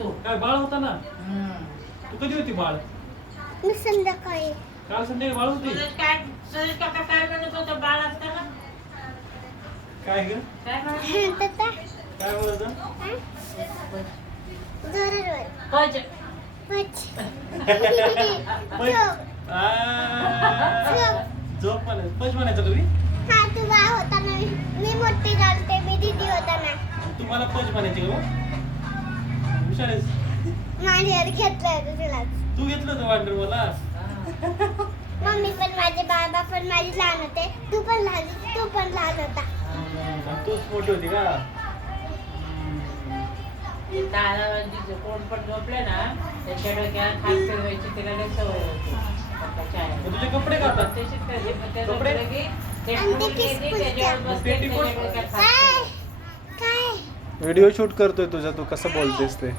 तू काय बाळ होता ना? तू कधी होती बाळ? मी संध्याकाळी काल संध्याकाळी बाळ होती. सुरेश काका काय म्हणत होतं बाळ असताना? काय ग? काय म्हणत तता काय बोलत? जोरावर पज पच झोप म्हणायचं तुम्ही? हा तू बाळ होता ना मी मोठी झालते मी दीदी होता ना तुम्हाला पज म्हणायचे का? हुशार आहेस. माझ्यावर घेतलं होतं तुला तू घेतलं होतं वांडर मला. मम्मी पण माझे बाबा पण माझे लहान होते तू पण लहान होता तूच मोठी होती का? दादाजी कोण पण झोपले ना त्याच्या डोक्यात हात फिरवायची तिला लई सवय होती. मग तुझे कपडे काढतात? तशीच करते. मग ते कपडे? झोपलं की ते आणि ते ठेवून किस घेते, पुसतात. त्याच्यावर बसते, पेटीकोट? त्याच्या डोक्यात हात काय फिरवायचे. काय व्हिडिओ शूट करतोय तुझा, तू कसं बोलतेस ते.